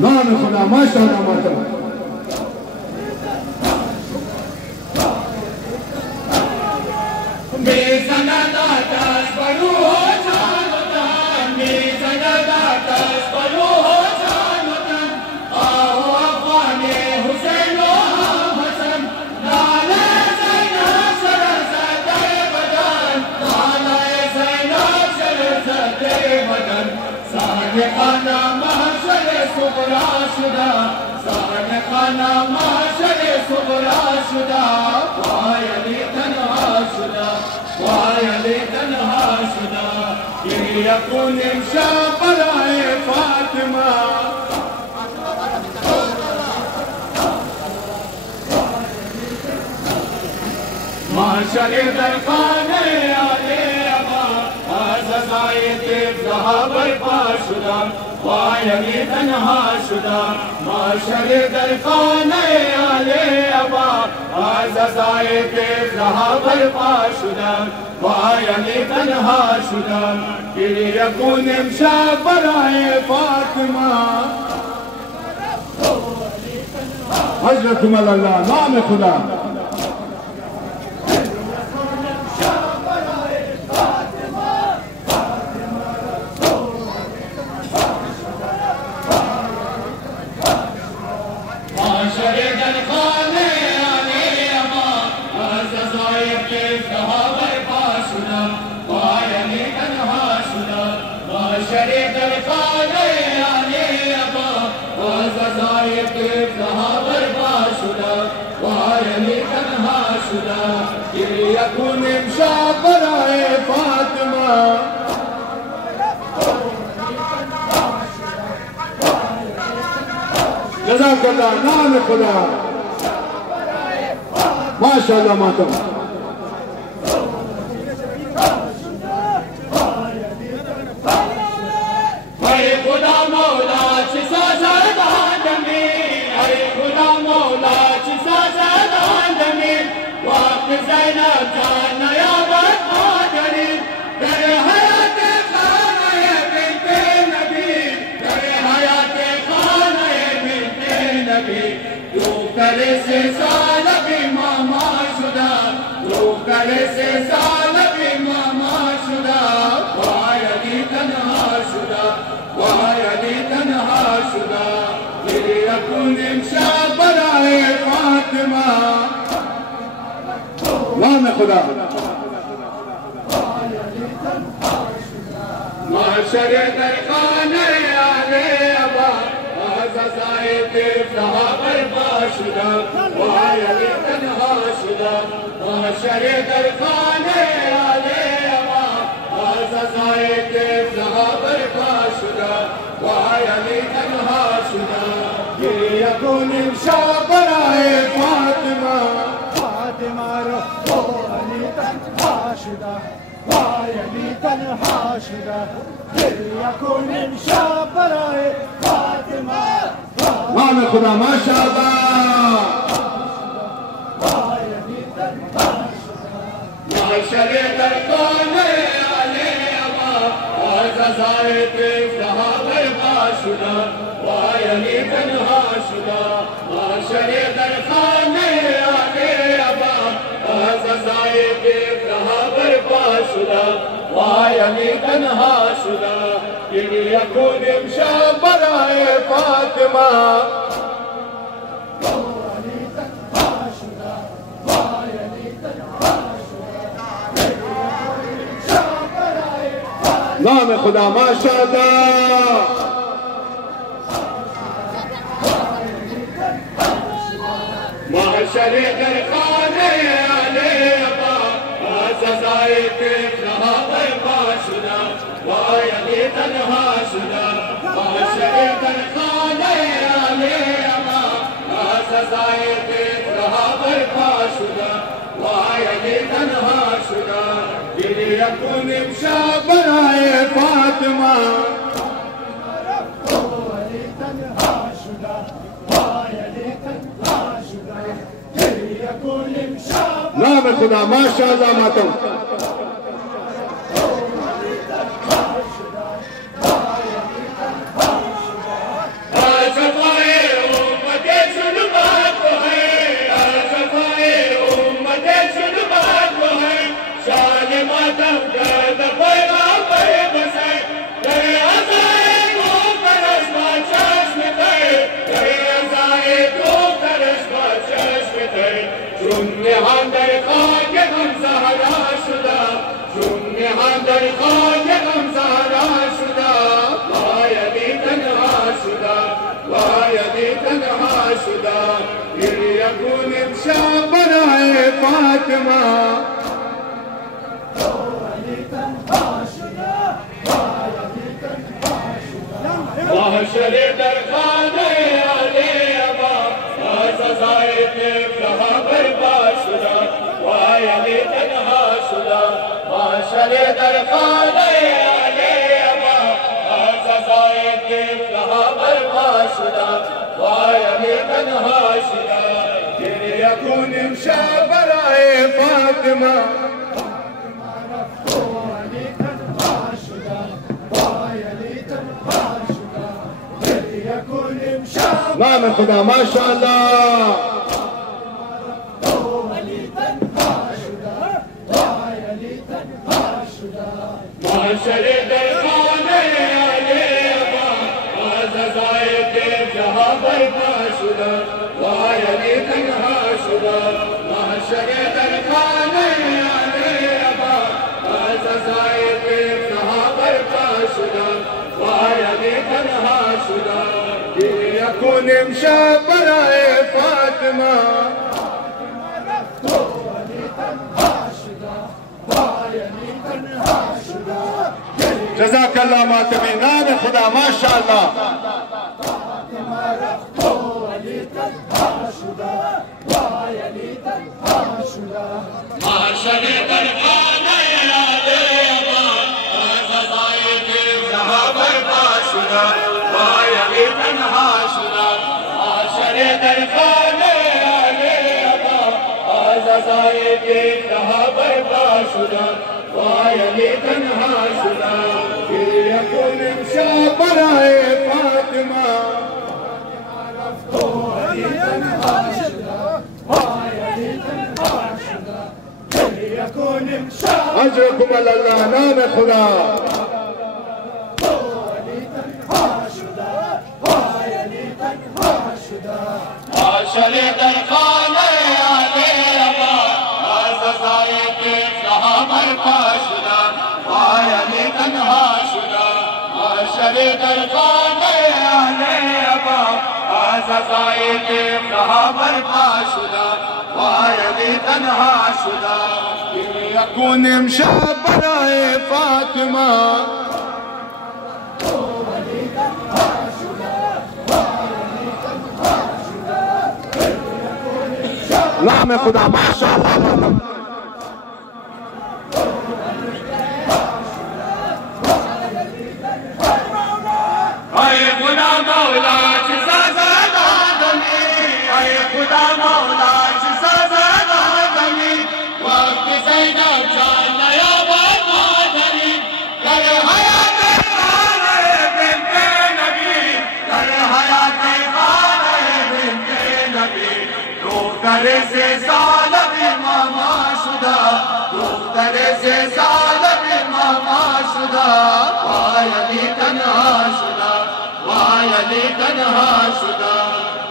नाम खुदा माशाअल्लाह माशाअल्लाह। يكون مشابر فاطمة ما شريط الخانة عليه أبا هذا زايد ذهب الباشدة ويلي تنها شدة ما شريط الخانة عليه أبا هذا زايد ذهب الباشدة ويلي تنها شدة يكون مشابر فاطمة حضرتكم الله نام خدا يكون مشابر فاطمة جزاك الله نام خدا ما شاء الله माशाअल्लाह نام خدا معشر درخانه عليه أبا هذا زايد ذهب الباشدة ويلي تنها شدة معشر درخانه عليه أبا هذا زايد ذهب الباشدة ويلي تنها شدة يكون مشابر فاطمة ويلي تنها شدة ويلي تنها شدة يكون مشابر فاطمة نام خدا ما شاء الله ويلي تنها شدة معشر درخانه عليه أبا هذا زايد ذهب الباشدة ويلي تنها شدة معشر درخانه عليه أبا هذا زايد ذهب الباشدة ويلي تنها شدة يكون مشابر فاطمة ويلي تنها شدة ويلي تنها شدة نام خدا ما شاء الله معشر درخانه عليه أبا هذا زايد ذهب الباشدة ويلي تنها شدة معشر درخانه عليه أبا هذا زايد ذهب الباشدة ويلي تنها شدة يكون مشابر فاطمة ويلي تنها شدة ويلي تنها شدة يكون مشابه نام خدا ما شاء الله ماتم هذا محشر در خانه علی ابا سزای طفلها برپا شدن وای علی تنها شدن محشر در خانه علی ابا سزای طفلها برپا شدن وای علی تنها شدن گریه کن امشب برای فاطمه نام خدا ماشاءالله محشر در خانه علی ابا سزای طفلها برپا شدن وای علی تنها شدن محشر در خانه علی ابا سزای طفلها برپا شدن وای علی تنها شدن گریه کن امشب برای فاطمه جزاك الله ماتمي نام خدا ماشاءالله محشر در خانه علی ابا سزای طفلها برپا شدن وای علی تنها شدن محشر در خانه علی ابا سزای طفلها برپا شدن وای علی تنها شدن گریه کن امشب برای فاطمه اجركم على الله نام خدا محشر در خانه علی ابا سزای طفلها برپا شدن وای علی تنها شدن محشر در خانه علی ابا سزای طفلها برپا شدن وای علی تنها شدن يكون امشب برای فاطمه نام خدا ماشاءالله ای خدا مولا چه سزا دادمی ای خدا مولا چه سزا دادمی وقت زینب جان نیابد مادری در حیات خانه بنت نبی در حیات خانه بنت نبی دختر 3 سال ماما شده دختر 3 سال ماما شده وای علی تنها شده وای علی تنها شده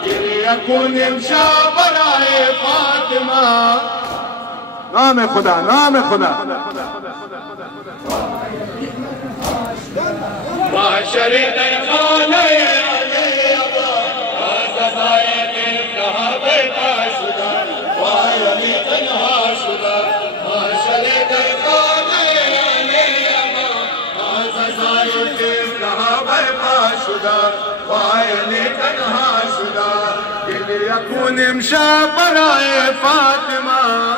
گریه کن امشب برای فاطمه نام خدا نام خدا محشر در خانه علی ابا سزای طفلها برپا شدن وای علی تنها شدن محشر در خانه علی ابا سزای طفلها برپا شدن وای علی تنها شدن گریه کن امشب برای فاطمه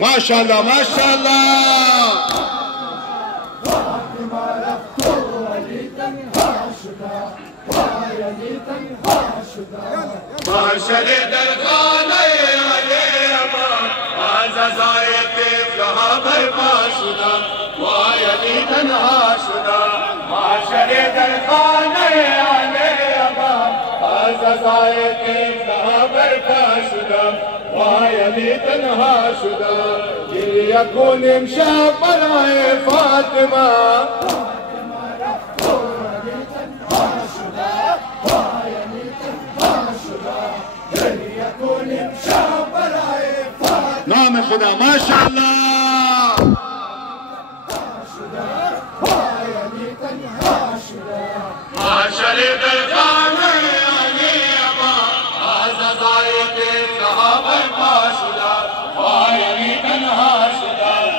ماشاءالله ماشاءالله محشر در خانه علی ابا سزای طفلها برپا شدن وای علی تنها شدن محشر در خانه علی ابا سزای طفلها برپا شدن وای علی تنها شدن گریه کن امشب برای فاطمه نام خدا ماشاءالله محشر در خانه علی ابا سزای طفلها برپا شدن وای علی تنها شدن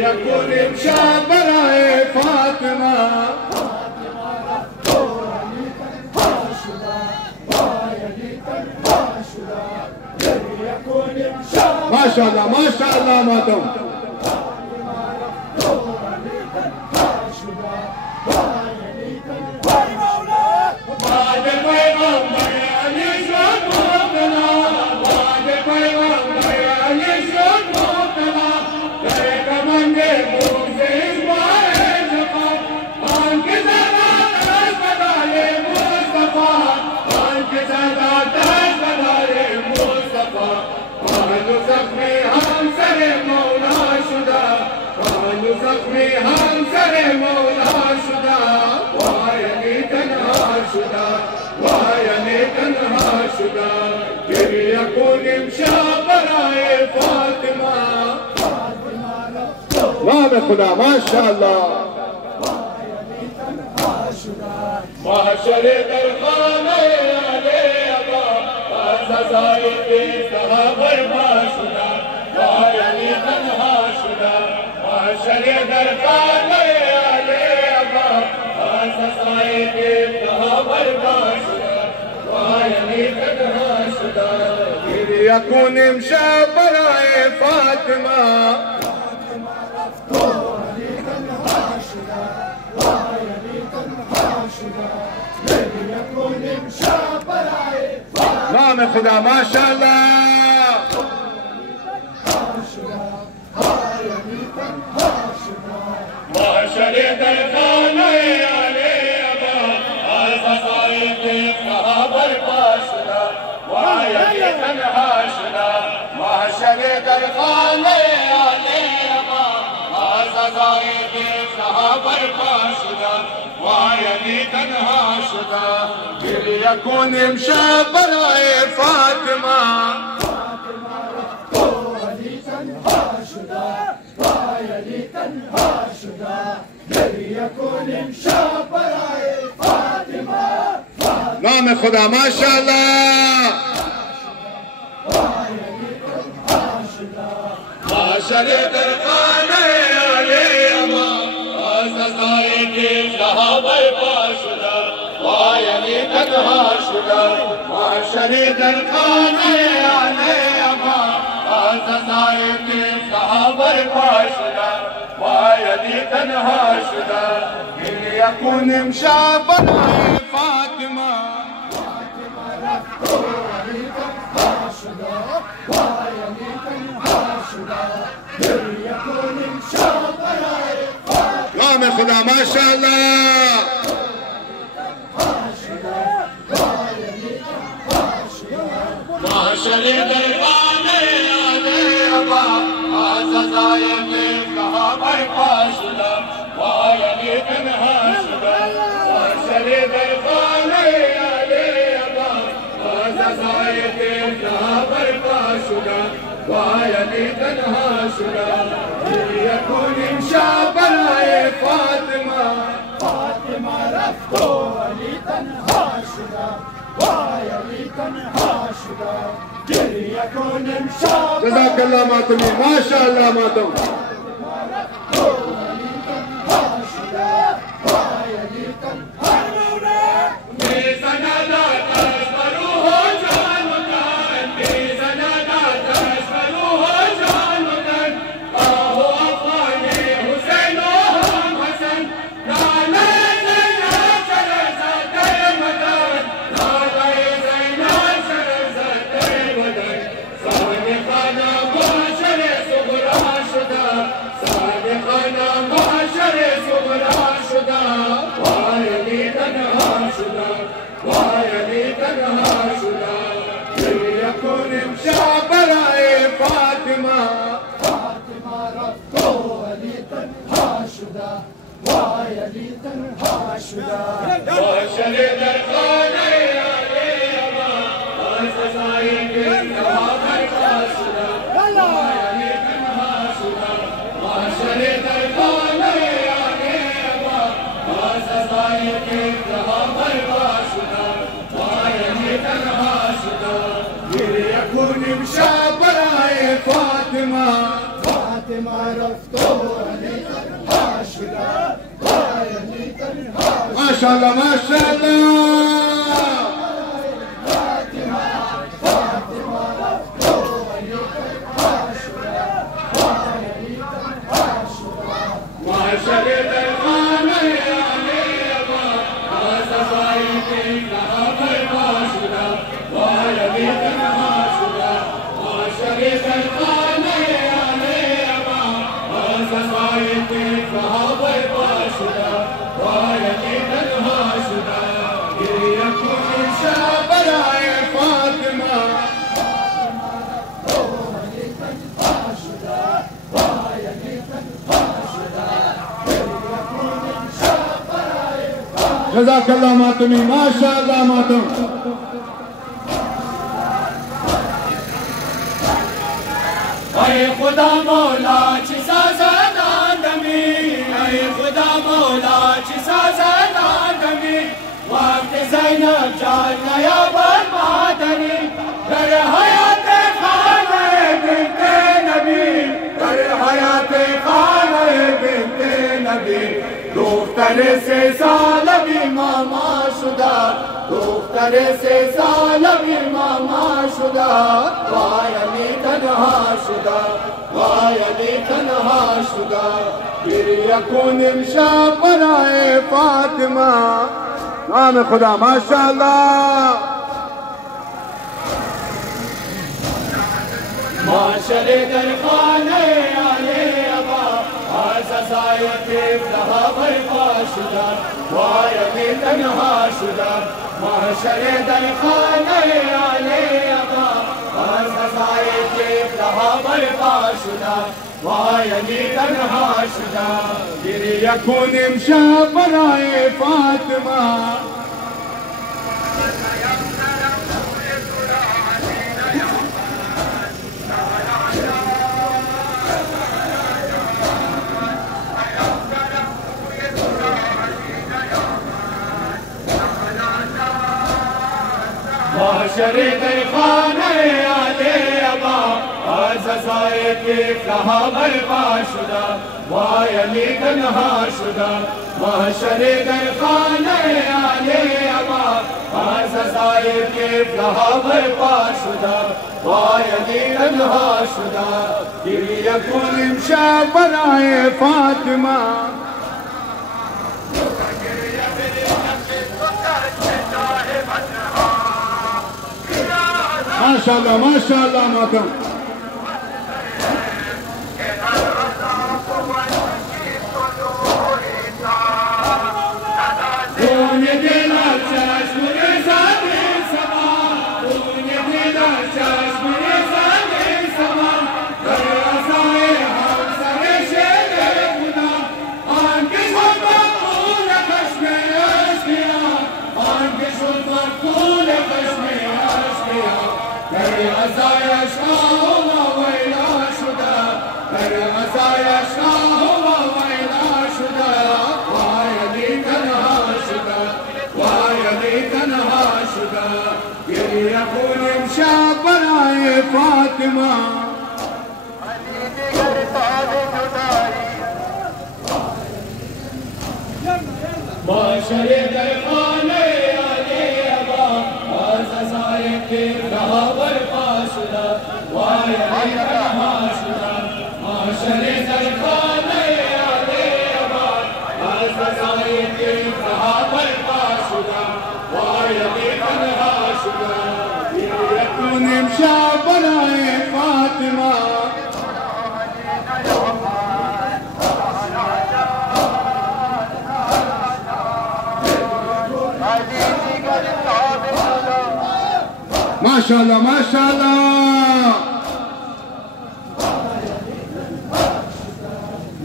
يكون مشى براي فاطمة ما شاء الله ما شاء الله ما دم يكون مشى براي فاطمة ما خدا ما شاء الله محشر درخانه علی آقا سزای پیشتها برپا شده وایلی تنها شده محشر درخانه علی آقا سزای پیشتها برپا شده وایلی تنها شده يكون مشى براي فاطمة نام خدا ما شاء الله محشر درخانه علی آقا سزای پیشتها برپا شده وایلی تنها شده محشر درخانه علی آقا سزای پیشتها برپا شده وایلی تنها شده يكون مشى براي فاطمة نام خدا ما شاء الله محشر درخانه علی آقا سزای پیشتها برپا شده وایلی تنها شده محشر درخانه علی آقا سزای پیشتها برپا شده وایلی تنها شده يكون مشى براي فاطمة نام خدا ما شاء الله محشر درخانه علی آقا سزای پیشتها برپا شده وایلی تنها شده محشر درخانه علی آقا سزای پیشتها برپا شده وایلی تنها شده يكون مشى براي فاطمة فاطمة رفت وعلي تنها شده وعلي تنها شده يكون مشى جزاك الله ماتمي ما شاء الله ماتم يكون مشى براي فاطمة رفت وعلي تنها شده وعلي تنها شده محشر درخانه علی آقا سزای پیشتها برپا شده وایلی تنها شده محشر درخانه علی آقا سزای پیشتها برپا شده وایلی تنها شده ما شاء الله ما شاء الله. جزاك الله ماتمی، ما شاء الله ماتم. ای خدا مولا چی سازد آدمی، ای خدا مولا چی سازد آدمی، وقت زینب جان نیابد مادری، در حیات خانه بنت نبی، در حیات خانه بنت نبی، دختر 3 ساله بیماما شده، دختر 3 ساله بیماما شده، وای علی تنها شده، وای علی تنها شده، گریه کنیم شب برای فاطمه. نام خدا ما شاء الله. معاشره در خانه علی ابا، از سایه طفلها برپا شده، وای علی تنها شده، معاشره در خانه علی ابا، از سایه طفلها برپا شده، وای علی تنها شده، گریه کنیم شب برای فاطمه. معاشره در خانه علی ابا، از سایه طفلها برپا شده، وای علی تنها شده، معاشره در خانه علی ابا، از سایه طفلها برپا شده، وای علی تنها شده، گریه کنیم شب برای فاطمه. ما شاء الله ما شاء الله ماتم. فاطمه معاشره در خانه علی ابا، از سایه طفلها برپا شده، وای علی تنها شده، معاشره در خانه علی ابا، از سایه طفلها برپا شده، وای علی تنها شده، گریه کنیم شب برای فاطمه. ما شاء الله ما شاء الله.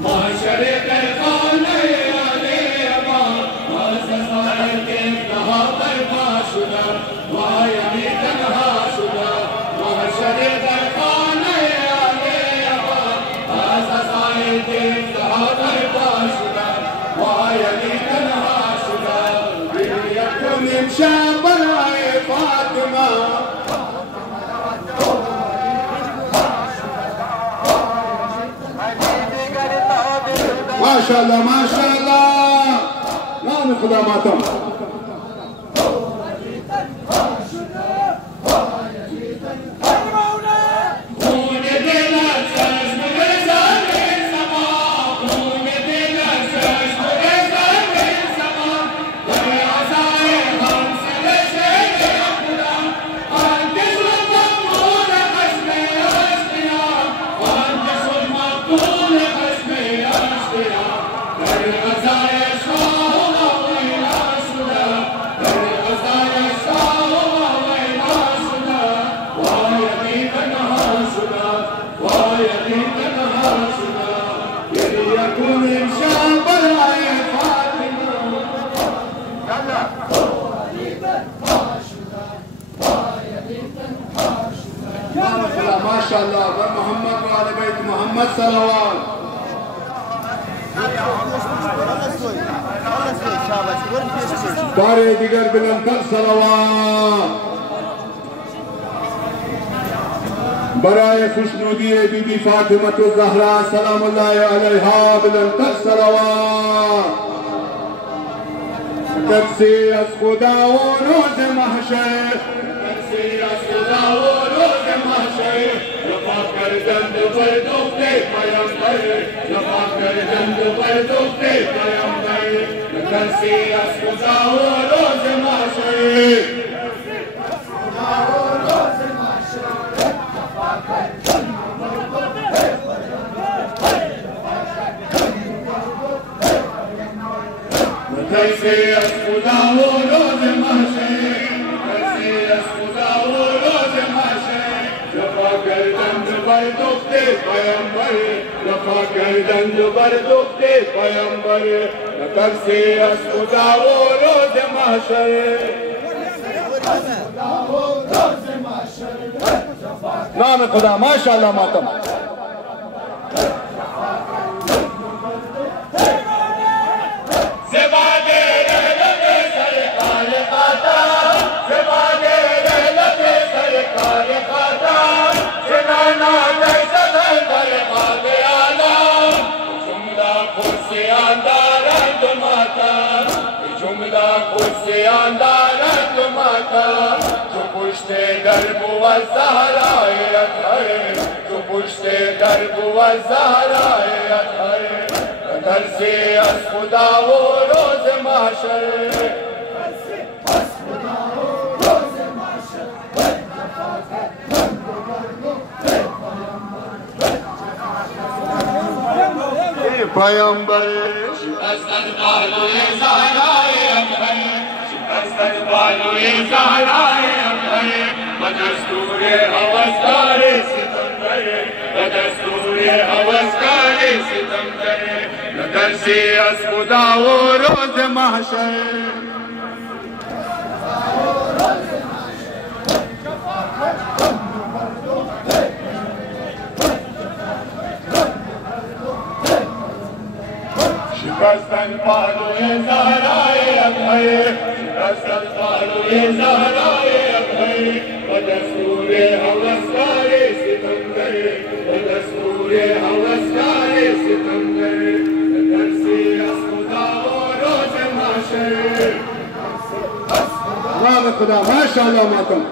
معاشره در خانه علی ابا، از سایه طفلها برپا شده، وای علی تنها شده، معاشره در خانه علی ابا، از سایه طفلها برپا شده، وای علی تنها شده، گریه کنیم شب برای فاطمه. माशाअल्लाह माशाअल्लाह नाम खुदा मातम माशाअल्लाह वर मोहम्मद व आले बैत मोहम्मद सल्लल्लाहु बारे दिगर बिलंतर सल्लल्लाहु बराए खुशनुदी बीबी फातिमा ज़हरा सलामुल्लाह अलैहा बिलंतर सल्लल्लाहु तकसी अस खुदा व रोज़ महशर दंद पर दुखते पैगंबर नफाकर दंद पर दुखते पैगंबर नकसी अस्कुदाओ रोज माशर नफाकर दंद पर दुखते पैगंबर नकसी अस्कुदाओ रोज माशर नकसी अस्कुदाओ रोज माशर नफाकर दंद पर दुखते पैगंबर नफाकर दंद पर दुखते पैगंबर नकर से अस्कुदाओ रोज महशर नाम खुदा माशाअल्लाह मातम जो पुश्ते दर्ब व ज़हराए अतर जो पुश्ते दर्ब व ज़हराए अतर अतर से अस्कुदाओ रोज़ महशर पैगंबर बदस्तूरे हवसकारे सितम करे बदस्तूरे हवसकारे सितम करे नगर से अस्कुदाओ रोज महशर शिकस्तन पालोए ज़हराए अभय शिकस्तन पालोए ज़हराए अभय बदस्तूरे हवसकारे सितम करे बदस्तूरे हवसकारे सितम करे नगर से अस्कुदाओ रोज महशर नाम खुदा माशाअल्लाह मातम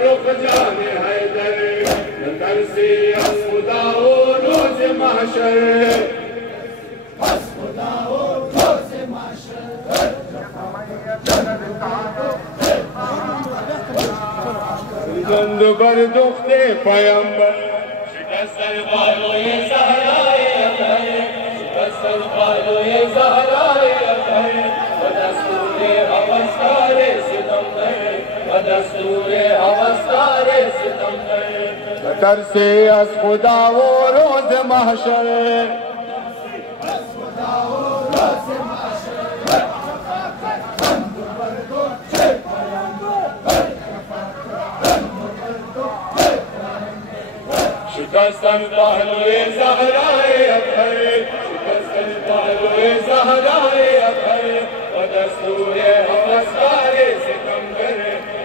रुक जाने हैदर नगर से अस्कुदाओ रोज महशर अस्कुदाओ रोज महशर दंद पर दुखते पैगंबर शिकस्त बालोए ज़हराए अभय शिकस्त बालोए ज़हराए अभय बदस्तूरे हवसकारे सितम करे बदस्तूरे हवसकारे सितम करे نترسی از خدا و روز محشر شکستن پهلوی زهرای ابهر شکستن پهلوی زهرای ابهر و دستور هوسگار ستمگر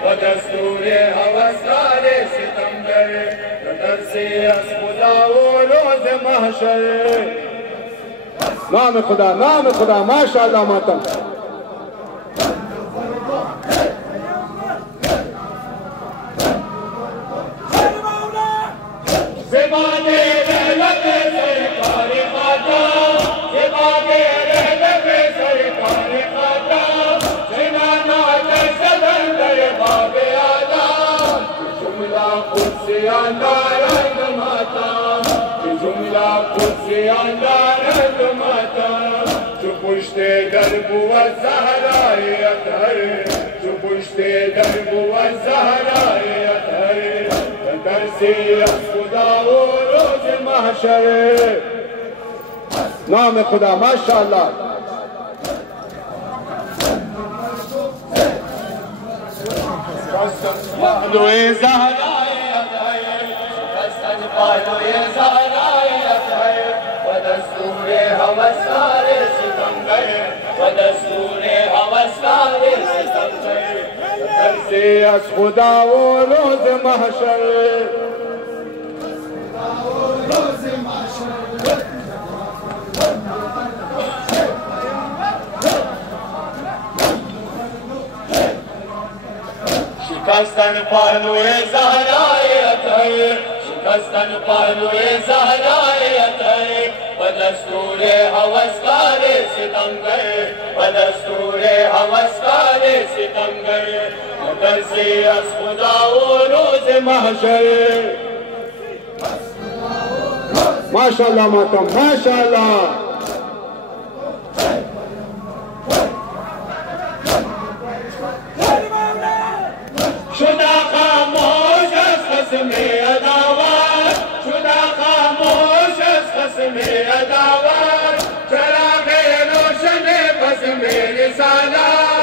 و دستور هوسگار ستمگر نترسی از خدا و روز محشر نام خدا ماشاءالله ماتم پشت درب و زهرای اطهر جو پشت درب و زهرای اطهر ترسی از خدا و روز محشر نام خدا ماشاءالله پهلوی زهرای اطهر شکستن پهلوی زهرای اطهر و دستور هوسگار ستمگر و دستور هوسگار ستمگر ترسی از خدا و روز محشر شکستن پهلوی زهرای اطهر شکستن پهلوی زهرای اطهر و دستور هوسگار ستمگر و دستور هوسگار ستمگر نترسی از خدا و روز محشر ماشاءالله ماتم ماشاءالله شده خاموش از خصم عداوت شده خاموش از خصم عداوت چراغ روشن بزم رسالت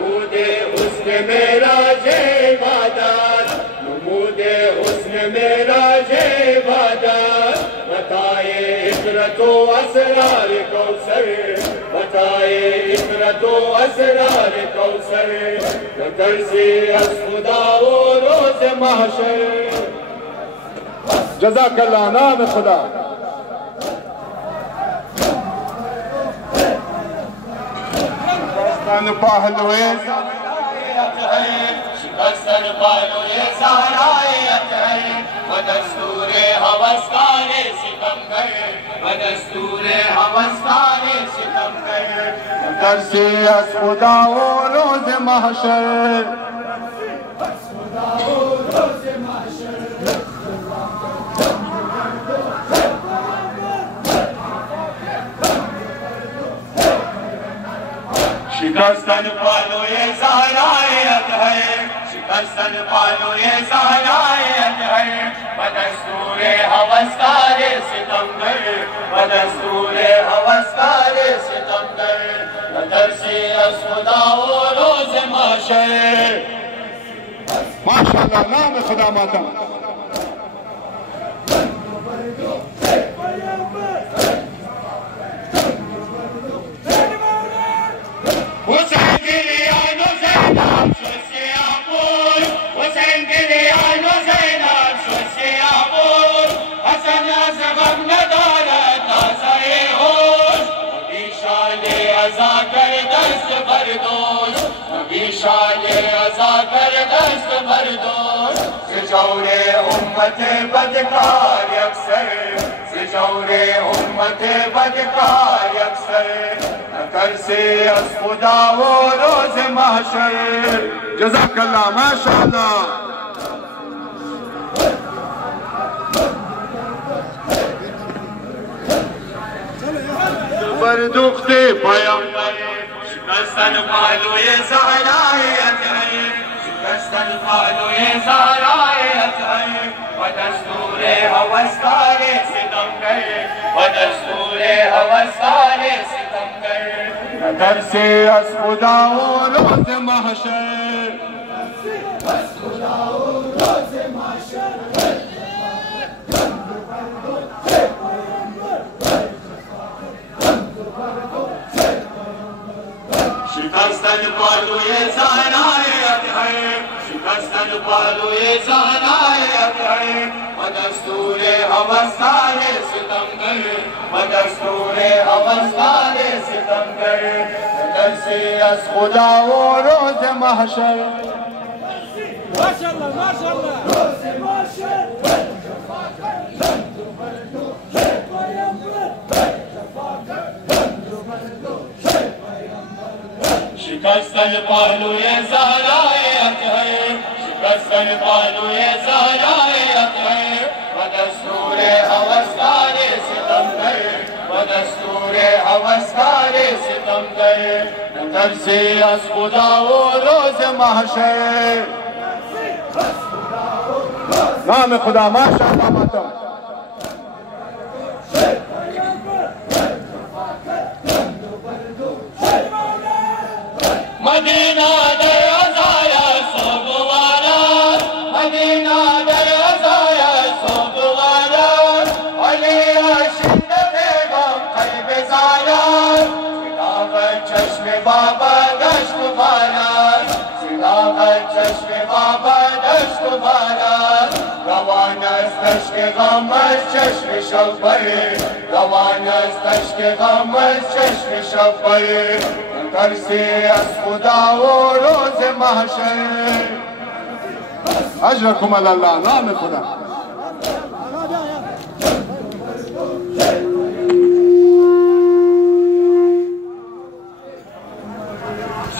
نمود حسن معراج عبادت نمود حسن معراج عبادت متاع عبرت و اسرار کوثر متاع عبرت و اسرار کوثر نترسی از خدا و روز محشر جزاک الله نام خدا شکستن پهلوی شکستن پهلوی زهرای اطهر و دستور هوسگار ستمگر و دستور هوسگار ستمگر ترسی از خدا و روز محشر شکستن پهلوی زهرای اطهر شکستن پهلوی زهرای اطهر و دستور هوسگار ستمگر و دستور هوسگار ستمگر نترسی از خدا و روز محشر ماشاءالله نام خدا ماتم زجور امت بدکار یکسر زجور امت بدکار یکسر نترسی از خدا و روز محشر جزاک الله ماشاءالله بردوخت پیامبر شکستن پهلوی زهرای اطهر शिकस्तन पालोए ज़हराए अतहर व दस्तूर हवसकार सितमगर व दस्तूर हवसकार सितमगर नजर से अस खुदा और रोज़ महशर शिकस्तन पालोए ज़हराए अतहर शिकस्तन पालोए ज़हराए अतहर व दस्तूर हवसकार सितमगर व दस्तूर हवसकार सितमगर नजर से अस खुदा और रोज़ महशर माशाअल्लाह माशाअल्लाह रोज़ महशर शिकस्तन पालोए ज़हराए अतहर शिकस्तन पालोए ज़हराए अतहर व दस्तूर हवसकार सितमगर व दस्तूर हवसकार सितमगर नजर से अस खुदा और रोज़ महशर नाम खुदा माशाअल्लाह मातम मदीना दर अज़ाया सोगवारा मदीना दर अज़ाया सोगवारा अली आशिक बेगम क़ल्ब ज़ारा सिलावत चश्मे बाबा दश्त बारा सिलावत चश्मे बाबा दश्त बारा रवानस दश्त गमस चश्मे शब्बर रवानस दश्त गमस चश्मे शब्बर नजर से अस खुदा और रोज़ महशर अजरकुम अल्लाह नाम खुदा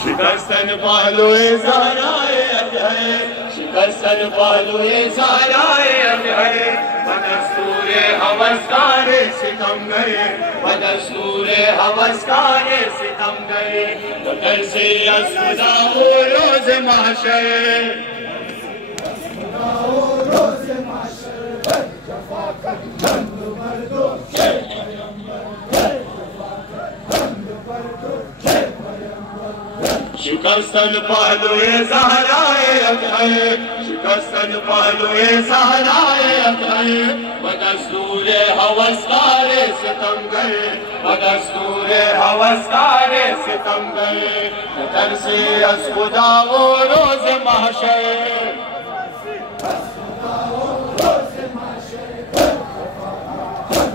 शिकस्तन पालोए ज़हराए अतहर शिकस्तन पालोए ज़हराए अतहर व दस्तूर हवसकार सितमगर व दस्तूर हवसकार सितमगर नजर से अस खुदा और रोज़ महशर शिकस्तन पालोए ज़हराए अतहर शिकस्तन पालोए ज़हराए अतहर व दस्तूर हवसकार सितमगर व दस्तूर हवसकार सितमगर नजर से अस खुदा और रोज़ महशर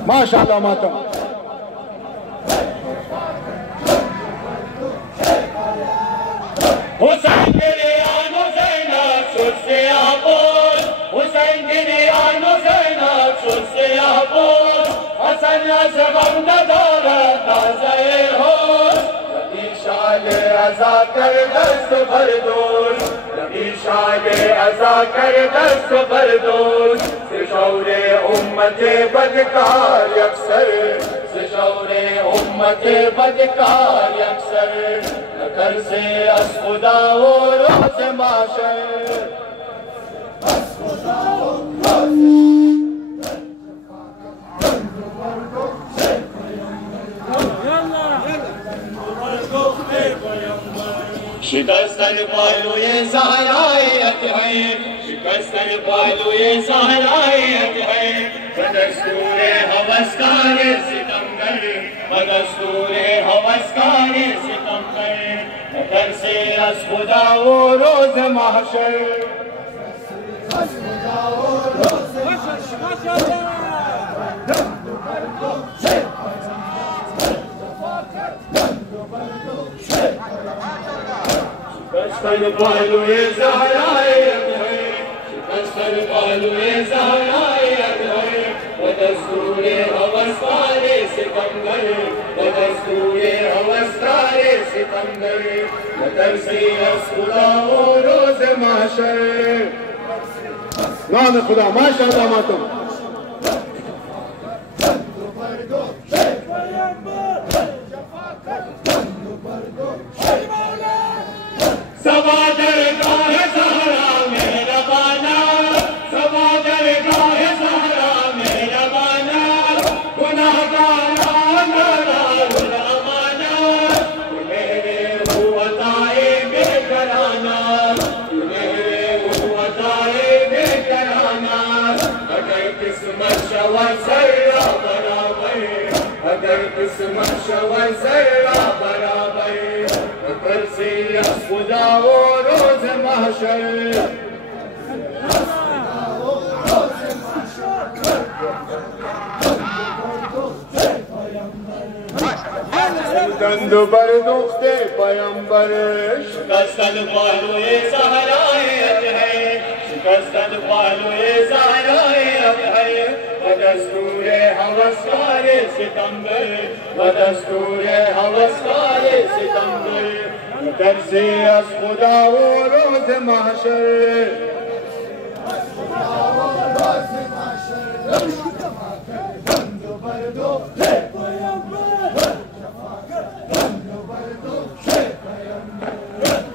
माशाअल्लाह मातम हुसैन तेरे आनो ज़ैना सुर से आबोल हुसैन तेरे आनो ज़ैना सुर से आबोल हसन असगम नदारा ताज़े हो नबी शाले अज़ा कर दस्त भर दूर नबी शाले अज़ा कर दस्त भर दूर सिशौरे उम्मते बदकार अक्सर सिशौरे उम्मते बदकार अक्सर नजर से अस खुदा और रोज़ महशर शिकस्तन पालोए ज़हराए अतहर शिकस्तन पालोए ज़हराए अतहर व दस्तूर हवसकार सितमगर व दस्तूर हवसकार सितमगर नजर से अस खुदा और रोज़ महशर शिकस्तन पालोए ज़हराए अतहर शिकस्तन पालोए ज़हराए अतहर व दस्तूर हवसकार सितमगर व दस्तूर हवसकार सितमगर नजर से अस खुदा और रोज़ महशर नाम खुदा माशाअल्लाह मातम सवा दरगाह ज़हरा गुनाहगाराना दारुल-अमाना, मेरे हुवताए बेकराना, मेरे हुवताए बेकराना, अगर किस्मत शवा ज़र्रा बराबर, अगर किस्मत शवा ज़र्रा बराबर, अगर से खुदा वो रोज़ महशर, दंद बर दुख्ते पैगंबर, शिकस्तन पालुए ज़हराए अब है, शिकस्तन पालुए ज़हराए अब है, बदस्तूरे हवसकारे सितंबर, बदस्तूरे हवसकारे सितंबर, तर से अस खुदा वो रोज़ महशर,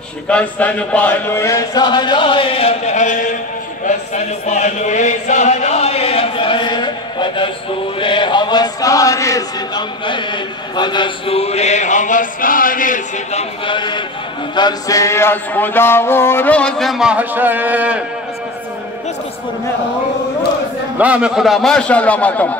शिकस्तन पालुए ज़हराए अब है, शिकस्तन पालुए ज़हराए अब है, बदस्तूरे हवसकारे सितंबर, बदस्तूरे हवसकारे सितंबर, तर से अस खुदा वो रोज़ महशर। नाम खुदा माशाअल्लाह मातम।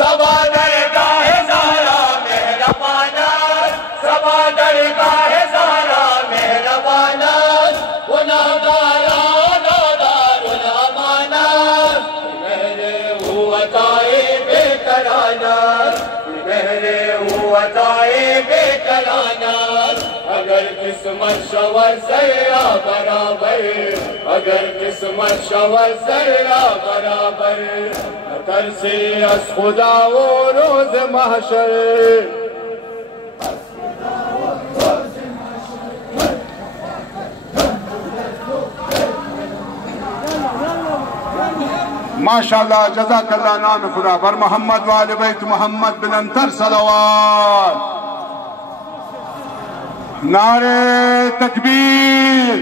सबा दरगाह ज़हरा मेहरबाना, सबा दरगाह ज़हरा मेहरबाना, गुनाहगाराना दारुल-अमाना, मेरे हुवताए बेकराना, मेरे हुवताए बेकराना, अगर किस्मत शवा ज़र्रा बराबर, अगर किस्मत शवा ज़र्रा बराबर, तर से अस खुदा वो रोज़ महशर, माशाअल्लाह जज़ाकल्लाह। नाम खुदा पर मोहम्मद वाले बैत मोहम्मद बिन अंतर सलवात। नारे तकबीर,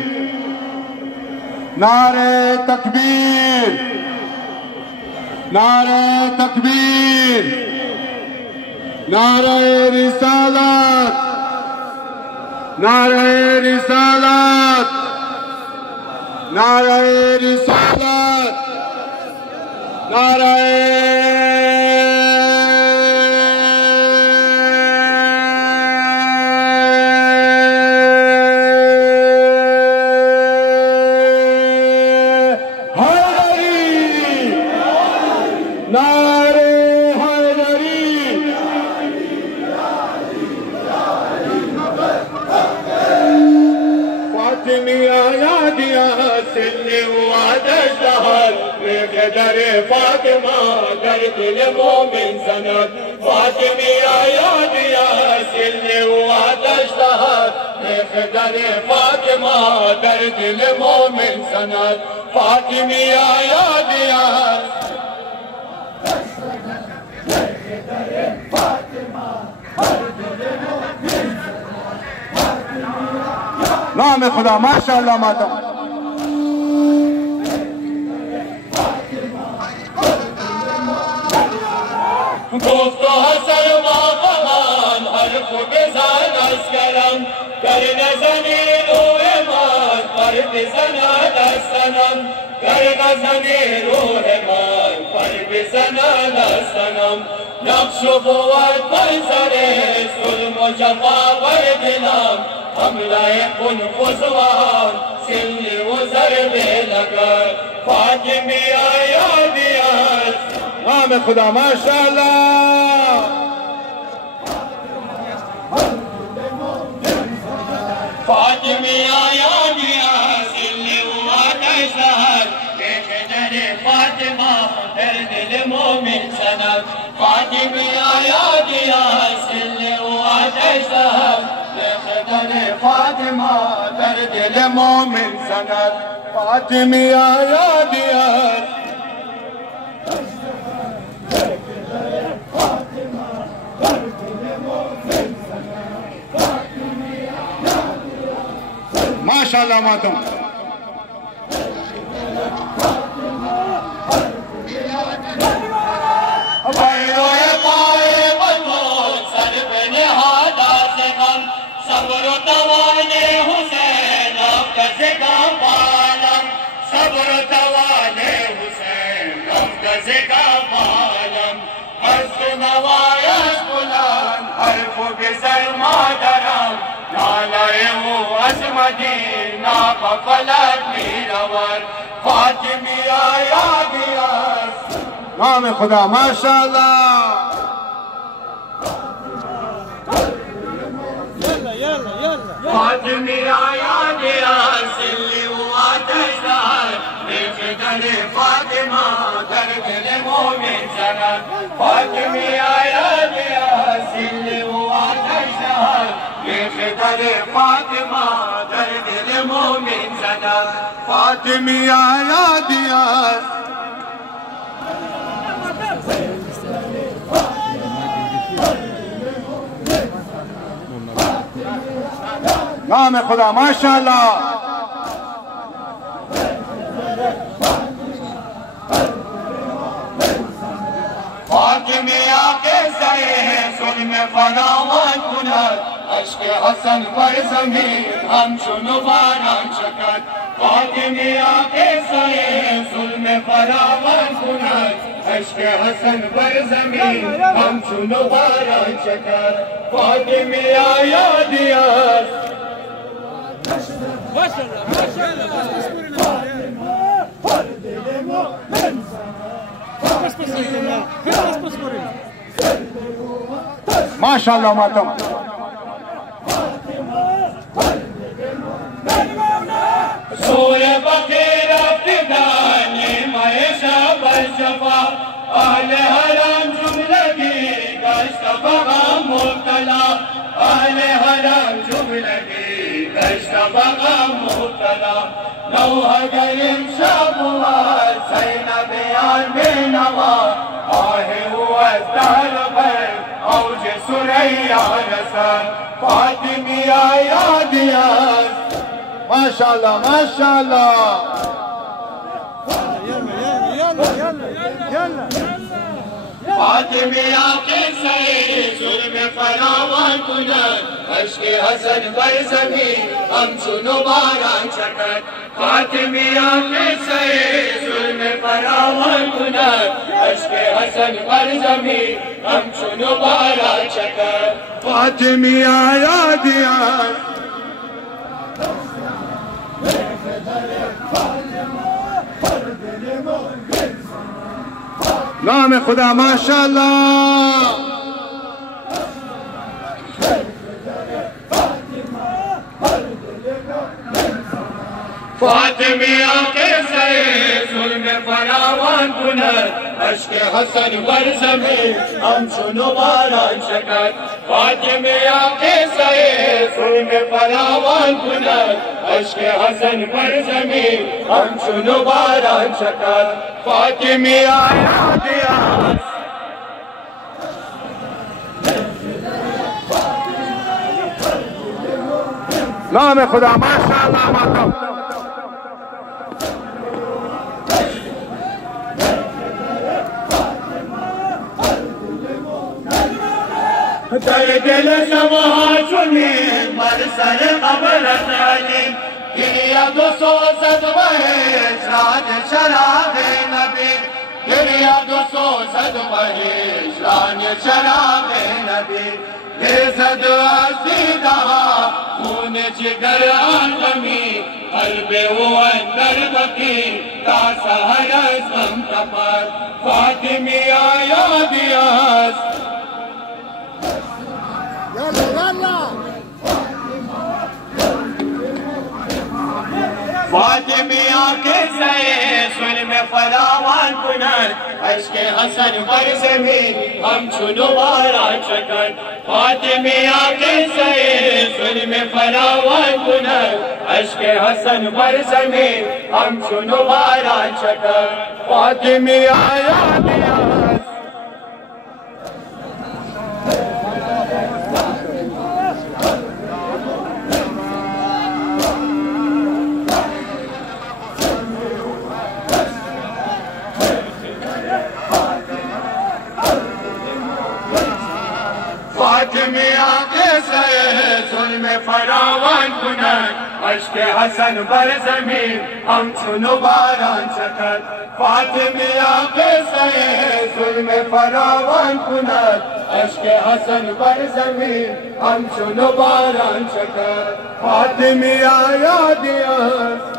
नारे तकबीर, नारे तकबीर, नारे रिसालत, नारे रिसालत, नारे रिसालत, नारे दरे फातिमा गर दिल मोमिन सनत, फातिमिया याद यासिल हुआ दशहर, दरे फातिमा दर दिल मोमिन सनत, फातिमिया याद नाम खुदा माशाअल्लाह मातम। गुफ्तो हसन माफमान हरफ बिज़ान अस्करम, कर नज़मीर रूहमान पर बिज़ना दस्तनम, कर नज़मीर रूहमान पर बिज़ना दस्तनम, नक्श बुवत मंज़रे ज़ुल्म जफ़ा वर दिलाम, हमलाए खुनफुज़वान सिल्ली व ज़रबे लगर, फातिमिया यादियात। नाम खुदा माशाअल्लाह। फातिमिया यादियात सिल्ली व दशहर, बेशदरे फातिमा दर दिल मोमिन सनत, फातिमिया यादियात सिल्ली व दशहर, बेशदरे फातिमा दर दिल मोमिन सनत, फातिमिया यादियात। माशाअल्लाह मातम। پسر مادرم نالای او از مدینه فلک میرود فاطمی یادی است نام خدا ماشاءالله فاطمی یادی است سلی و آتش دهد بخدر فاطمه در دل مومن زند فاطمی یادی است سلی و آتش دهد بخدر فاطمه در دل مومن زند فاطمی یادی است نام خدا ماشاءالله فاطمی قصه ظلم فراوان کند عشق حسن بر زمین همچون باران چکد فاطمی قصه ظلم فراوان کند عشق حسن بر زمین همچون باران چکد فاطمی یادی است ماشاءالله ماتم سوی بقی رفتدانی معیشا برشفا اهل حرام جملگی گشت بغا مبتلا اهل حرام جملگی گشت بغا مبتلا نوحگر امشب بود زینبیان بینوا آه او از دار بر اوج سریا رسد فاطمی یادی است ماشاءالله ماشاءالله فاطمی قصه ظلم فراوان کند عشق حسن بر زمین همچون باران چکد فاطمی قصه ظلم فراوان کند عشق حسن بر زمین همچون باران چکد فاطمی یادی است نام خدا ماشاءالله فاطمی قصه ظلم فراوان کند عشق حسن بر زمین همچون باران چکد فاطمی قصه ظلم فراوان کند عشق حسن بر زمین همچون باران چکد فاطمی یادی است نام خدا ماشاءالله ماتم در دل شما چنین بر سر قبرت علیم گرید و سوزد و هجران چراغ نبی گرید و سوزد و هجران چراغ نبی لیزد از دیده ها خون جگر آن غمی قلب و اندر بقی تا سهر از غم تپد فاطمی یادی است فاطمی قصه ظلم فراوان کند عشق حسن بر زمین همچون باران چکد فاطمی قصه ظلم فراوان کند عشق حسن بر زمین همچون باران چکد فاطمی یادی است فاطمی قصه ظلم فراوان کند अश्क हसन बर ज़मीन हम चुनो बारान चकर फातिमिया के सये जुल्म फरावान कुनत अश्क हसन बर ज़मीन हम चुनो बारान चकर फातिमिया यादियात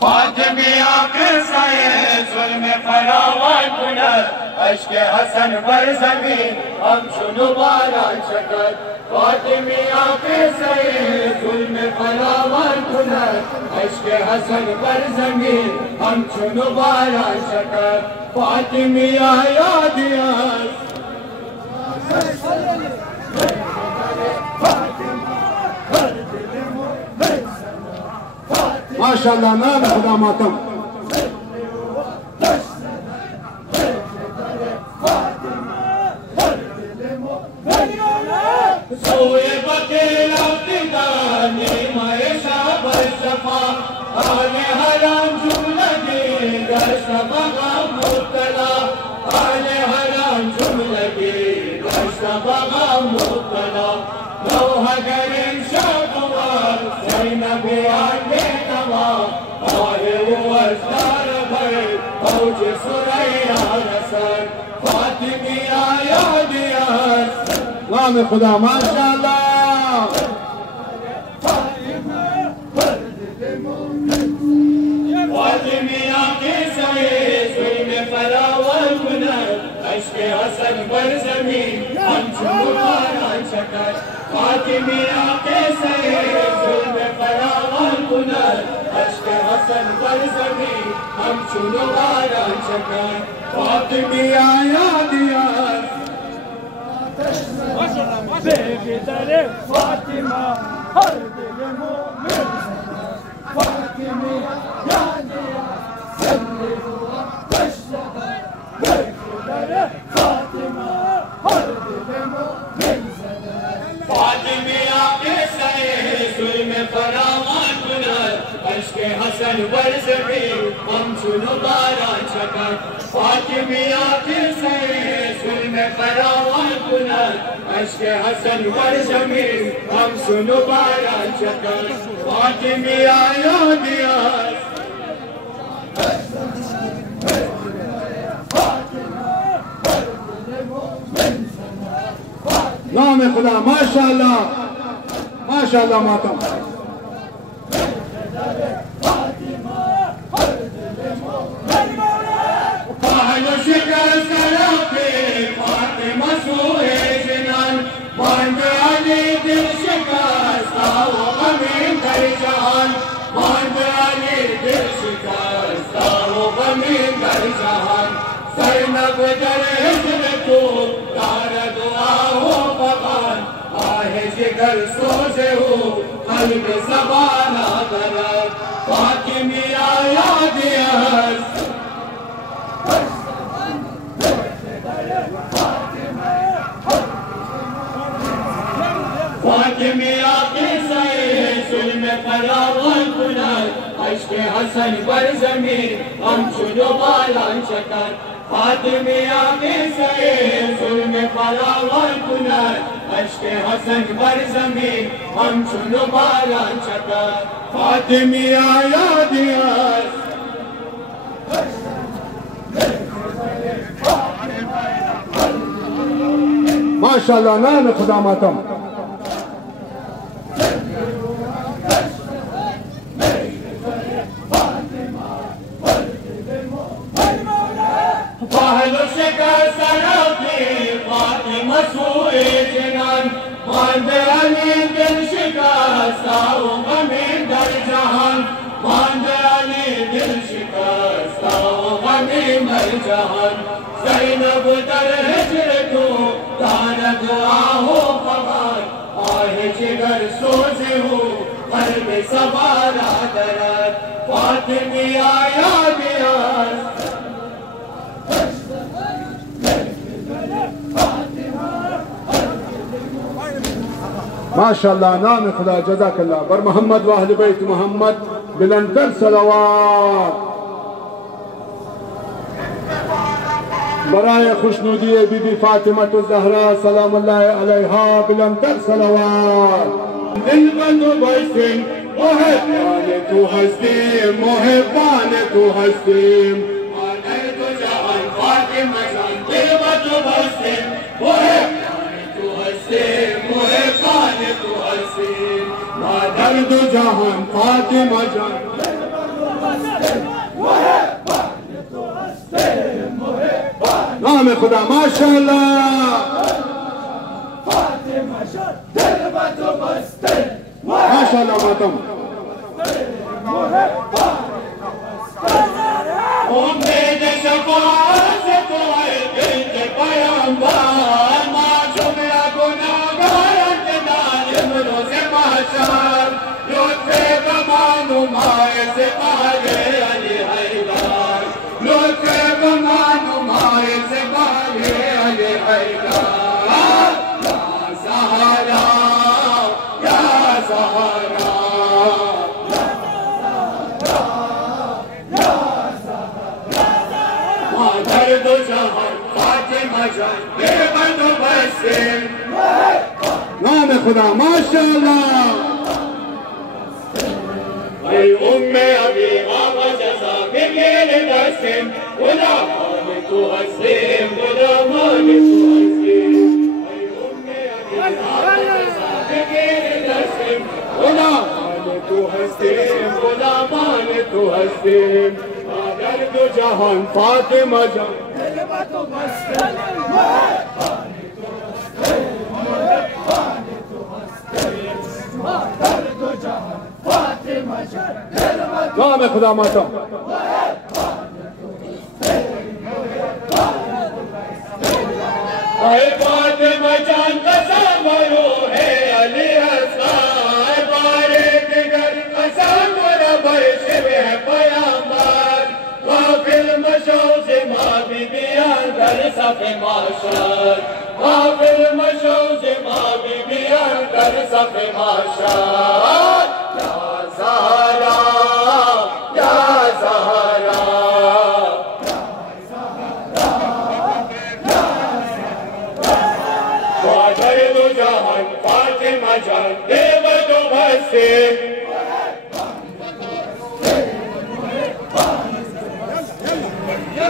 फातिमिया के साये जुल्म फरावान कुनत अश्क हसन बर ज़मीन हम चुनो बारान चकर फातिमिया के साये जुल्म फरावान कुनत अश्क हसन बर ज़मीन हम चुनो बारान चकर फातिमिया यादियात माशाअल्लाह नाम खुदा मातम सोए बकेला पिदाने महेशा बरसफा आने हराम जुमलगे गशबगा मुतला आने हराम जुमलगे गशबगा मुतला नौहगरें शाबवा ज़ैनब आने तवा आए वो अज़दार भर फौज सुरैया रसन फातिमिया यादियात नाम खुदा माशाअल्लाह फातिमिया के सये जुल्म फरावान कुनत अश्क हसन बर ज़मीन हम चुनो बारान चकर फातिमिया के सये जुल्म फरावान कुनत अश्क हसन बर ज़मीन हम चुनो बारान चकर फातिमिया यादियात बेगिदरे फातिमा हर दिल मोमिन फातिमिया यादियात सल्ली हुआ तशहद बेगिदरे फातिमा हर दिल मोमिन फातिमिया के सये जुल्म फरावान कुनत अश्क हसन बर ज़मीन हम चुनो बारान चकर फातिमिया के सये जुल्म फरावान कुनत अश्क हसन बर ज़मीन हम चुनो बारान चकर फातिमिया यादियात नाम खुदा माशाअल्लाह माशाअल्लाह मातम पहलो शिकर सराफे फातिमा सोए जिनान बांध अली दिल शिकस्त आओ गमीं कर जहान बांध अली दिल शिकस्त आओ गमीं कर जहान ज़ैनब दर हिज्र को दार दुआ हो बगान आहे जिगर सोजे हो कल्ब ज़बाना दरद फातिमिया यादियात फातिमिया के सये जुल्म फरावान कुनत अश्क हसन बर ज़मीन हम चुनो बारान चकर फातिमिया के सये जुल्म फरावान कुनत अश्क हसन बर ज़मीन हम चुनो बारान चकर फातिमिया यादियात माशाअल्लाह नाम खुदा मातम पहलो शिकर सराफे फातिमा सोए जिनान बांध अली दिल शिकस्त आओ गमीं कर जहान बांध अली दिल शिकस्त आओ गमीं कर जहान ज़ैनब दर हिज्र को दार दुआ हो बगान आहे जिगर सोजे हो कल्ब ज़बाना दरद फातिमिया यादियात माशाअल्लाह नाम खुदा जज़ाकल्लाह बर मोहम्मद व अहले बैत मोहम्मद बुलंदतर सलावत। बराए खुशनुदी बीबी फातिमा ज़हरा सलामुल्लाह अलैहा बुलंदतर सलावत। दिलबद बसिम मोहब्बान तू हस्ती मोहब्बान तू हस्ती फातिमा दिलबद बसिम मोहब्बान तू हस्ती मोहब्बान तू हस्ती दर्द जहान फातिमा जान नाम खुदा माशाअल्लाह माशाअल्लाह मातम उम्मीद शफाअत से तो है बिंत पैगंबर मासूम गुनाहगार के नाज़िम रोज़े महशर लुत्फ़े ज़मानु माए से आगे अली हैदर लुत्फ़े ज़मानु माए से आगे अली हैदर या सहारा या सहारा दर्द जहां फातिमा जान दिलबद बसिम नाम खुदा माशाअल्लाह। ऐ उम्मे अबीहा व जज़ा बिगिल दसिम गुलामान तू हसीम गुलामान तू हसीम ऐ उम्मे अबीहा व जज़ा बिगिल दसिम गुलामान तू हसीम गुलामान तू हसीम दर्द जहान फातिमा जान नाम खुदा मातम ऐ फातिमा जान कसम भयो है अली हसन बारे दिगर कसम रबर शिव है पैगंबर काफिल मशौज़ माँ बीबियां दर सफ़े माशर काफिल मशौज़ माँ बीबियां दर सफ़े माशर या ज़हरा या ज़हरा दर्द जहान फातिमा जान दिलबद बसिम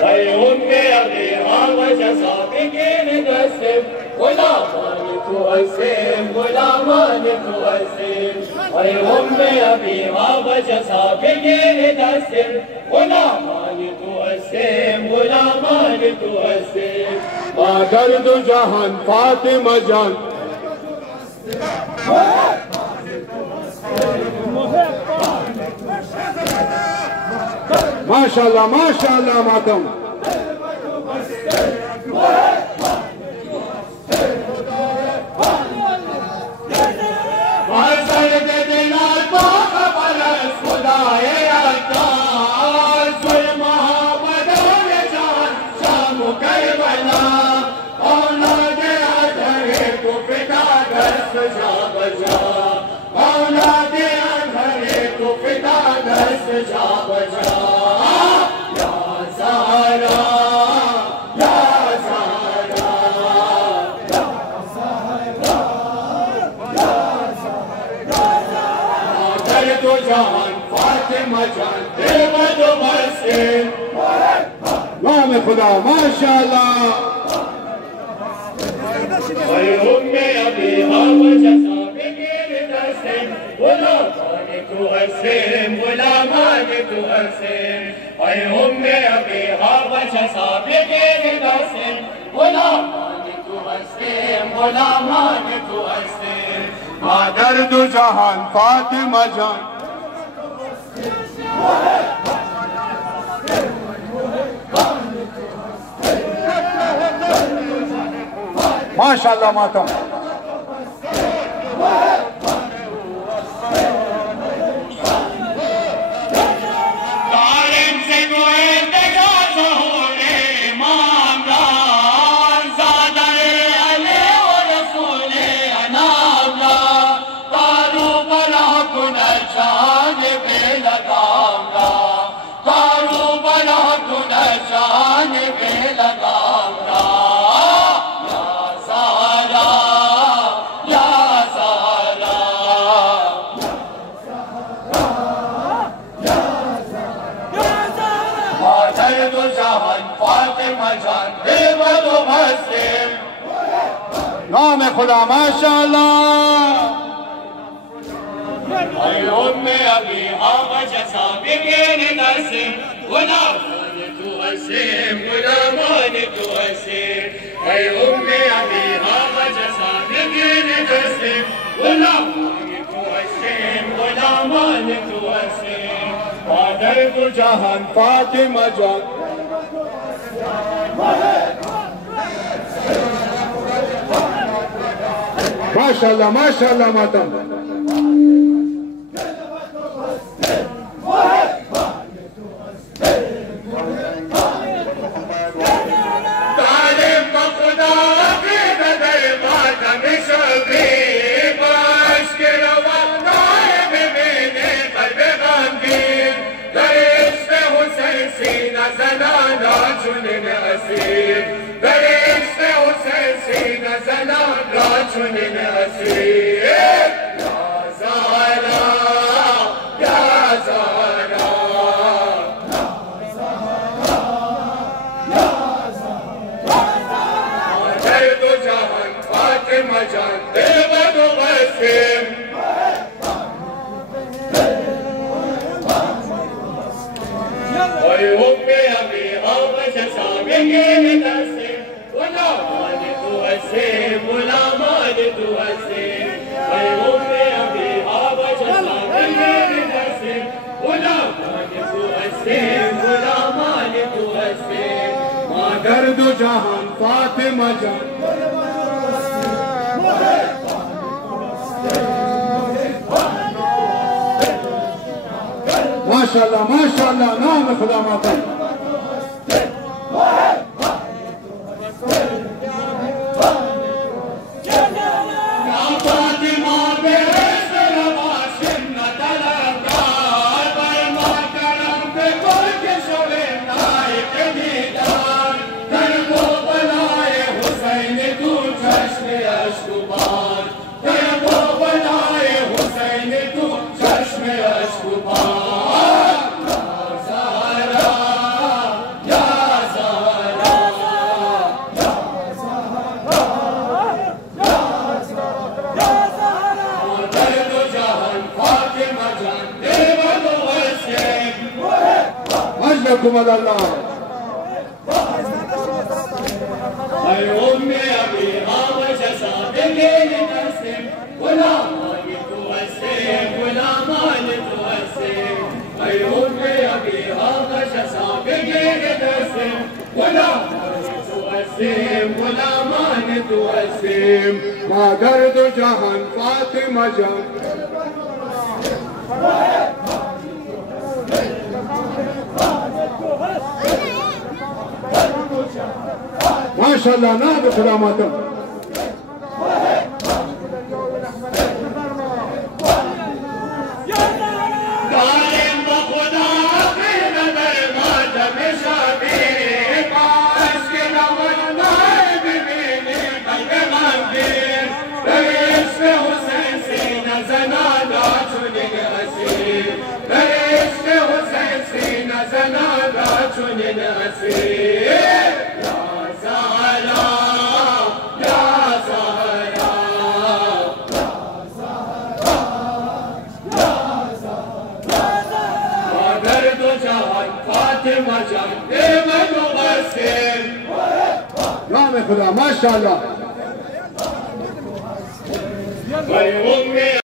ऐ उम्मे अबीहा व जज़ा बिगिल दसिम गुलामान तू हसीम गुलामान तू हसीम ऐ उम्मे अबीहा व जज़ा बिगिल दसिम गुलामान तू हसीम गुलामान तू हसीम दर्द जहान फातिमा जान माशाअल्लाह माशाअल्लाह मातम जा बजा औलादे अंधरे को पिता दस जा बजा या सहारा या सहारा या सहारा या सहारा दर्द जहान फातिमा जान दिलबद बसिम नाम खुदा माशाअल्लाह ऐ उम्मे अबीहा व जज़ा बिगिल दसिम गुलामान तू हसीम गुलामान तू हसीम ऐ उम्मे अबीहा व जज़ा बिगिल दसिम गुलामान तू हसीम गुलामान तू हसीम दर्द जहान फातिमा जान माशाअल्लाह मातम फातिमा जान देवत मुस्लिम नाम खुदा माशाअल्लाह उम्मे अभी आवाज साबिकीन नसीम गुलामान तू हसीम गुलामान तू हसीम उम्मे अभी आवाज साबिकीन नसीम गुलामान तू हसीम गुलामान तू हसीम मादर दो जहान फातिमा जान माशाअल्लाह माशाअल्लाह मातम दर्द जहान फातिमा जान माशाअल्लाह माशाअल्लाह नाम खुदा माता अल्लाह उम्मे अभी आवाज साबिकीन नसीम गुलामान तू हसीम गुलामान तू हसीम उम्मे अभी आवाज साबिकीन नसीम गुलामान तू हसीम गुलामान तू हसीम मादर दो जहान फातिमा जान माशाअल्लाह नाम खुदा मातम नाम खुदा माशाअल्लाह